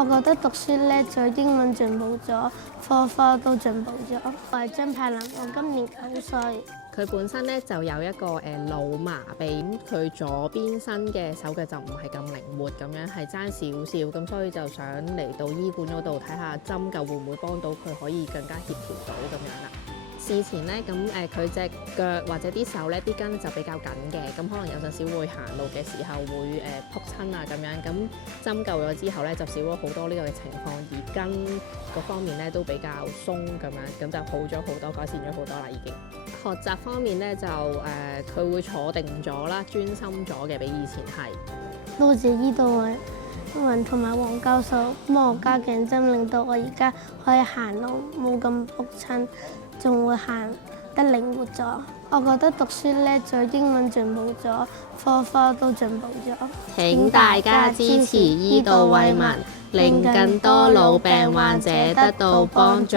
我覺得讀書叻咗，英文進步咗，科科都進步咗。我係張柏林，我今年9歲。佢本身咧就有一個腦麻痹，佢左邊身嘅手腳就唔係咁靈活咁樣，係爭少少咁，所以就想嚟到醫館嗰度睇下針灸會唔會幫到佢可以更加協調到咁樣啦。事前咧咁佢隻腳或者啲手咧啲筋就比較緊嘅，咁可能有陣時會行路嘅時候會仆親啊咁樣，咁針灸咗之後咧就少咗好多呢個嘅情況，而筋嗰方面咧都比較鬆咁樣，咁就好咗好多，改善咗好多啦已經。學習方面咧就佢會坐定咗啦，專心咗嘅比以前係。多謝醫道雲同埋黃教授幫我加頸針，令到我而家可以行路冇咁仆親，仲會行得靈活咗。我覺得讀書叻咗，英文進步咗，科科都進步咗。請大家支持醫道惠民，令更多腦病患者得到幫助。